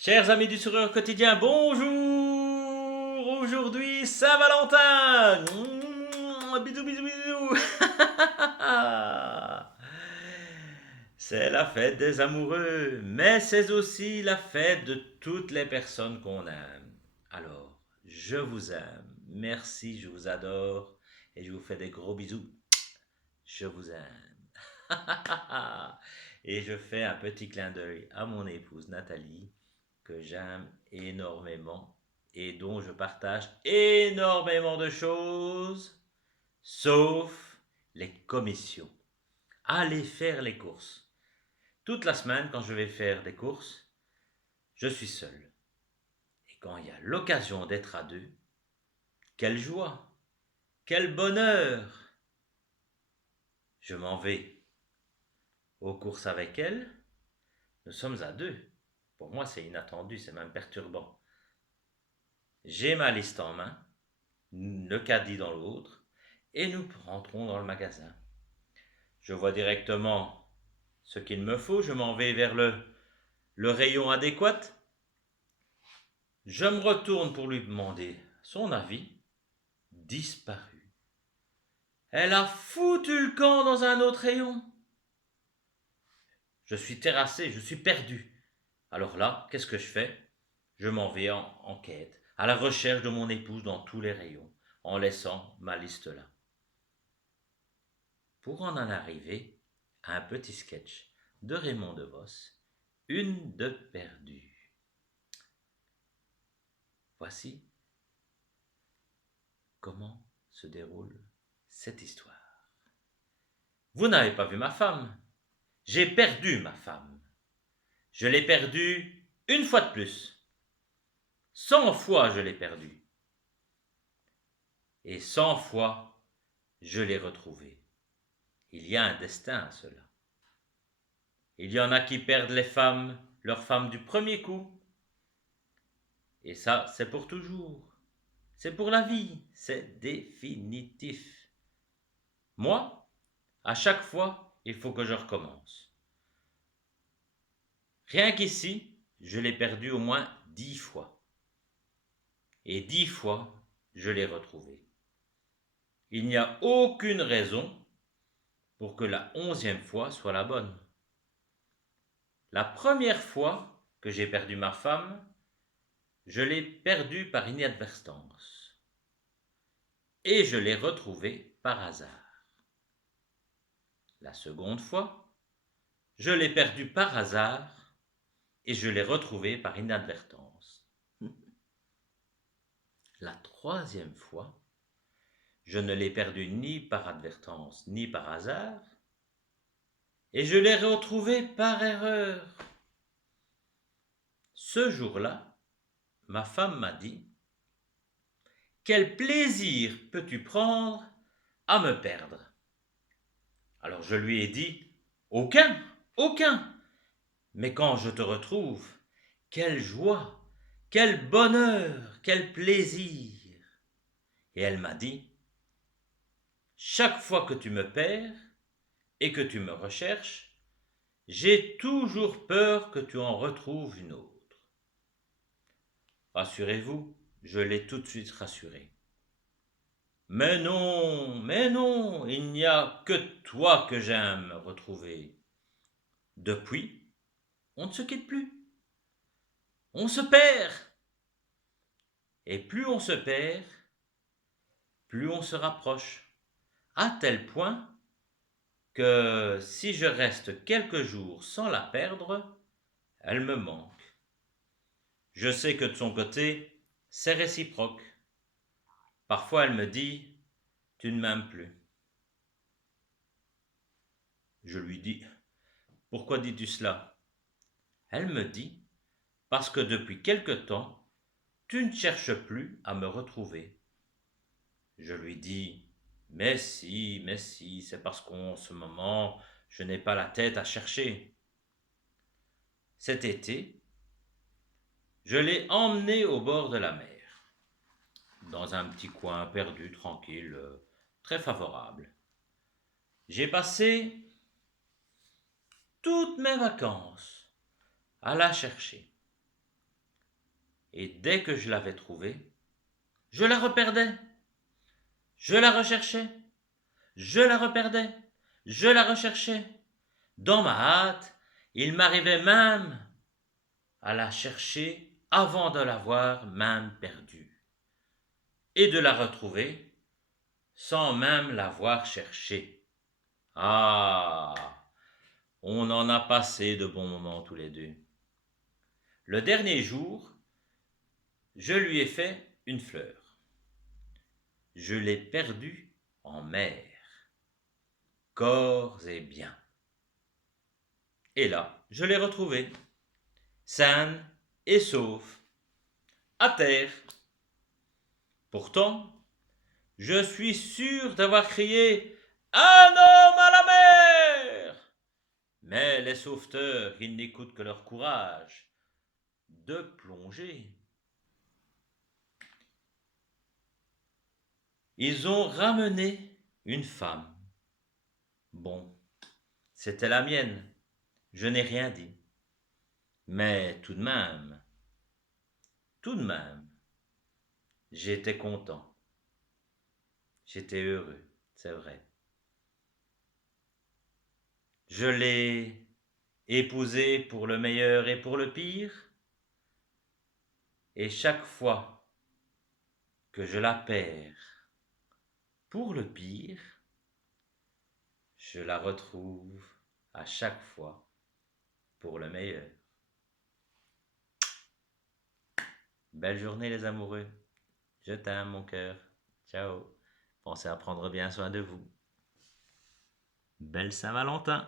Chers amis du Sourire Quotidien, bonjour. Aujourd'hui, Saint-Valentin. Bisous, bisous, bisous. C'est la fête des amoureux, mais c'est aussi la fête de toutes les personnes qu'on aime. Alors, je vous aime, merci, je vous adore et je vous fais des gros bisous. Je vous aime. Et je fais un petit clin d'œil à mon épouse Nathalie, que j'aime énormément et dont je partage énormément de choses, sauf les commissions. Aller faire les courses. Toute la semaine, quand je vais faire des courses, je suis seul. Et quand il y a l'occasion d'être à deux, quelle joie, quel bonheur. Je m'en vais aux courses avec elle. Nous sommes à deux. Pour moi, c'est inattendu, c'est même perturbant. J'ai ma liste en main, le caddie dans l'autre, et nous rentrons dans le magasin. Je vois directement ce qu'il me faut, je m'en vais vers le rayon adéquat. Je me retourne pour lui demander son avis. Disparu. Elle a foutu le camp dans un autre rayon. Je suis terrassé, je suis perdu. Alors là, qu'est-ce que je fais? Je m'en vais en quête, à la recherche de mon épouse dans tous les rayons, en laissant ma liste là. Pour en arriver à un petit sketch de Raymond DeVos, une de perdue. Voici comment se déroule cette histoire. Vous n'avez pas vu ma femme. J'ai perdu ma femme. Je l'ai perdue une fois de plus. 100 fois je l'ai perdue. Et 100 fois je l'ai retrouvée. Il y a un destin à cela. Il y en a qui perdent les femmes, leurs femmes du premier coup. Et ça, c'est pour toujours. C'est pour la vie. C'est définitif. Moi, à chaque fois, il faut que je recommence. Rien qu'ici, je l'ai perdu au moins 10 fois. Et 10 fois, je l'ai retrouvé. Il n'y a aucune raison pour que la 11e fois soit la bonne. La première fois que j'ai perdu ma femme, je l'ai perdue par inadvertance. Et je l'ai retrouvée par hasard. La seconde fois, je l'ai perdue par hasard et je l'ai retrouvée par inadvertance. La troisième fois, je ne l'ai perdue ni par advertance ni par hasard et je l'ai retrouvée par erreur. Ce jour-là, ma femme m'a dit: quel plaisir peux-tu prendre à me perdre? Alors je lui ai dit: aucun, aucun. Mais quand je te retrouve, quelle joie, quel bonheur, quel plaisir. Et elle m'a dit: chaque fois que tu me perds et que tu me recherches, j'ai toujours peur que tu en retrouves une autre. Rassurez-vous, je l'ai tout de suite rassurée. Mais non, il n'y a que toi que j'aime retrouver. Depuis, on ne se quitte plus. On se perd. Et plus on se perd, plus on se rapproche. À tel point que si je reste quelques jours sans la perdre, elle me manque. Je sais que de son côté, c'est réciproque. Parfois elle me dit: tu ne m'aimes plus. Je lui dis: pourquoi dis-tu cela? Elle me dit: parce que depuis quelque temps, tu ne cherches plus à me retrouver. Je lui dis: mais si, c'est parce qu'en ce moment, je n'ai pas la tête à chercher. Cet été, je l'ai emmenée au bord de la mer, dans un petit coin perdu, tranquille, très favorable. J'ai passé toutes mes vacances à la chercher. Et dès que je l'avais trouvée, je la reperdais. Je la recherchais. Je la reperdais. Je la recherchais. Dans ma hâte, il m'arrivait même à la chercher avant de l'avoir même perdue. Et de la retrouver sans même l'avoir cherchée. Ah, on en a passé de bons moments tous les deux. Le dernier jour, je lui ai fait une fleur. Je l'ai perdue en mer, corps et biens. Et là, je l'ai retrouvée, saine et sauf, à terre. Pourtant, je suis sûr d'avoir crié « Un homme à la mer !» Mais les sauveteurs, ils n'écoutent que leur courage de plonger. Ils ont ramené une femme. Bon, c'était la mienne. Je n'ai rien dit. Mais tout de même, j'étais content. J'étais heureux, c'est vrai. Je l'ai épousée pour le meilleur et pour le pire. Et chaque fois que je la perds pour le pire, je la retrouve à chaque fois pour le meilleur. Belle journée les amoureux. Je t'aime mon cœur. Ciao. Pensez à prendre bien soin de vous. Belle Saint-Valentin.